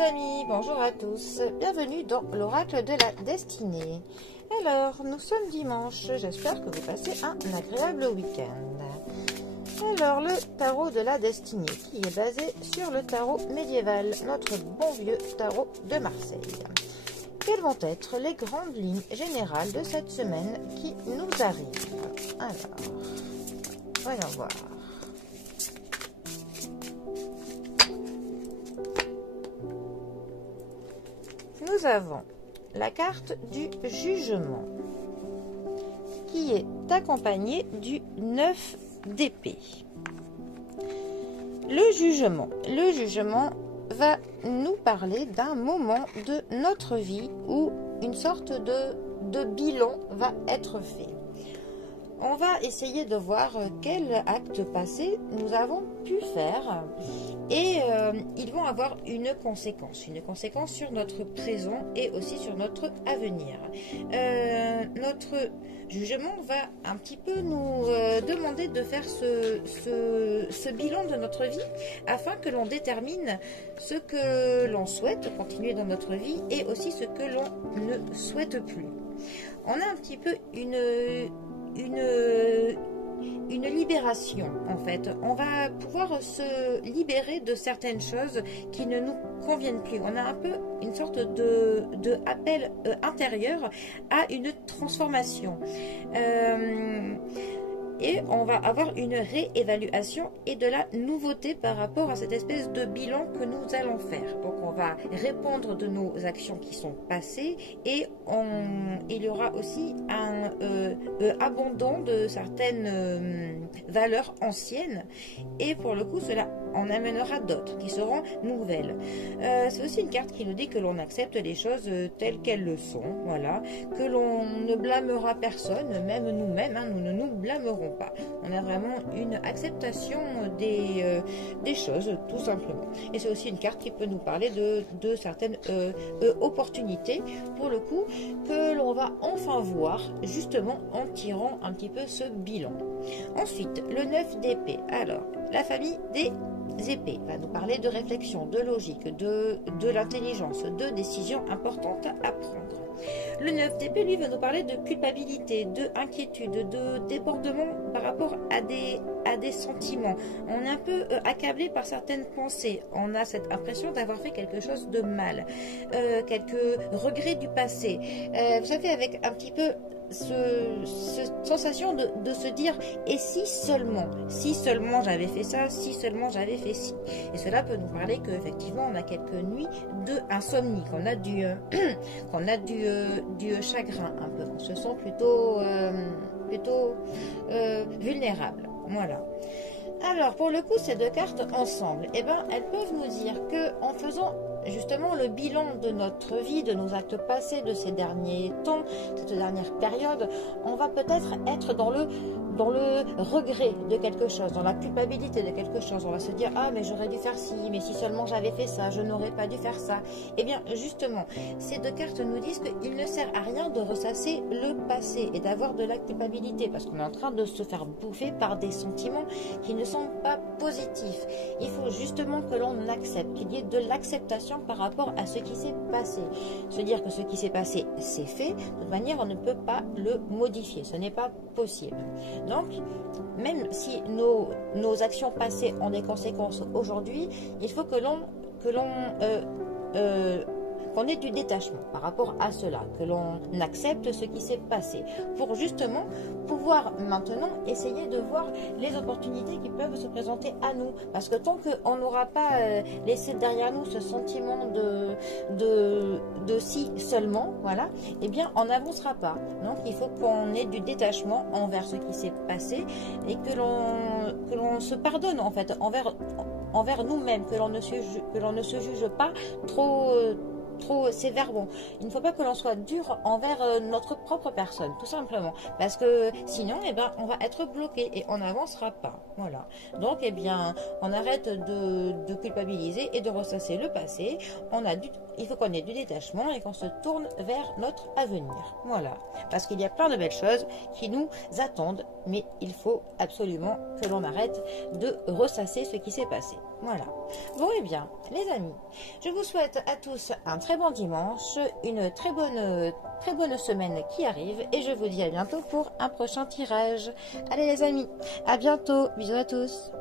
amis, bonjour à tous, bienvenue dans l'oracle de la destinée. Alors, nous sommes dimanche, j'espère que vous passez un agréable week-end. Alors, le tarot de la destinée qui est basé sur le tarot médiéval, notre bon vieux tarot de Marseille. Quelles vont être les grandes lignes générales de cette semaine qui nous arrive? Alors, voyons voir. Nous avons la carte du jugement qui est accompagnée du 9 d'épée. Le jugement va nous parler d'un moment de notre vie où une sorte de bilan va être fait. On va essayer de voir quel acte passé nous avons pu faire et ils vont avoir une conséquence sur notre présent et aussi sur notre avenir. Notre jugement va un petit peu nous demander de faire ce bilan de notre vie afin que l'on détermine ce que l'on souhaite continuer dans notre vie et aussi ce que l'on ne souhaite plus. On a un petit peu une libération en fait. On va pouvoir se libérer de certaines choses qui ne nous conviennent plus. On a un peu une sorte de appel intérieur à une transformation. Et on va avoir une réévaluation et de la nouveauté par rapport à cette espèce de bilan que nous allons faire. Donc on va répondre de nos actions qui sont passées et il y aura aussi un abandon de certaines valeurs anciennes et pour le coup cela en amènera d'autres qui seront nouvelles. C'est aussi une carte qui nous dit que l'on accepte les choses telles qu'elles le sont, voilà, que l'on ne blâmera personne, même nous-mêmes, hein, nous ne nous blâmerons pas. On a vraiment une acceptation des choses, tout simplement. Et c'est aussi une carte qui peut nous parler de certaines opportunités, pour le coup, que l'on va enfin voir, justement, en tirant un petit peu ce bilan. Ensuite, le 9 d'épée. Alors, la famille des épées va nous parler de réflexion, de logique, de l'intelligence, de décisions importantes à prendre. Le 9 d'épée, lui, va nous parler de culpabilité, de inquiétude, de débordement par rapport à des sentiments. On est un peu accablé par certaines pensées. On a cette impression d'avoir fait quelque chose de mal. Quelques regrets du passé. Vous savez, avec un petit peu cette sensation de se dire et si seulement j'avais fait ça, si seulement j'avais fait ci. Et cela peut nous parler qu'effectivement on a quelques nuits d'insomnie, qu'on a du chagrin un peu, on se sent plutôt vulnérable. Voilà. Alors pour le coup, ces deux cartes ensemble, eh ben, elles peuvent nous dire que en faisant justement le bilan de notre vie, de nos actes passés, de ces derniers temps, cette dernière période, on va peut-être être dans le regret de quelque chose, dans la culpabilité de quelque chose. On va se dire, ah mais j'aurais dû faire ci, mais si seulement j'avais fait ça, je n'aurais pas dû faire ça. Eh bien justement, ces deux cartes nous disent qu'il ne sert à rien de ressasser le passé et d'avoir de la culpabilité, parce qu'on est en train de se faire bouffer par des sentiments qui ne sont pas positifs. Il faut justement que l'on accepte, qu'il y ait de l'acceptation par rapport à ce qui s'est passé. Se dire que ce qui s'est passé, c'est fait, de toute manière, on ne peut pas le modifier. Ce n'est pas possible. Donc, même si nos actions passées ont des conséquences aujourd'hui, il faut qu'on ait du détachement par rapport à cela, que l'on accepte ce qui s'est passé, pour justement pouvoir maintenant essayer de voir les opportunités qui peuvent se présenter à nous. Parce que tant qu'on n'aura pas laissé derrière nous ce sentiment de si seulement, voilà, eh bien on n'avancera pas. Donc il faut qu'on ait du détachement envers ce qui s'est passé et que l'on se pardonne en fait envers nous-mêmes, que l'on ne se juge pas trop trop sévère. Bon, il ne faut pas que l'on soit dur envers notre propre personne, tout simplement, parce que sinon, eh ben, on va être bloqué et on n'avancera pas. Voilà. Donc, eh bien, on arrête de culpabiliser et de ressasser le passé. Il faut qu'on ait du détachement et qu'on se tourne vers notre avenir. Voilà. Parce qu'il y a plein de belles choses qui nous attendent, mais il faut absolument que l'on arrête de ressasser ce qui s'est passé. Voilà. Bon, et bien, les amis, je vous souhaite à tous un très bon dimanche, une très bonne semaine qui arrive, et je vous dis à bientôt pour un prochain tirage. Allez les amis, à bientôt, bisous à tous.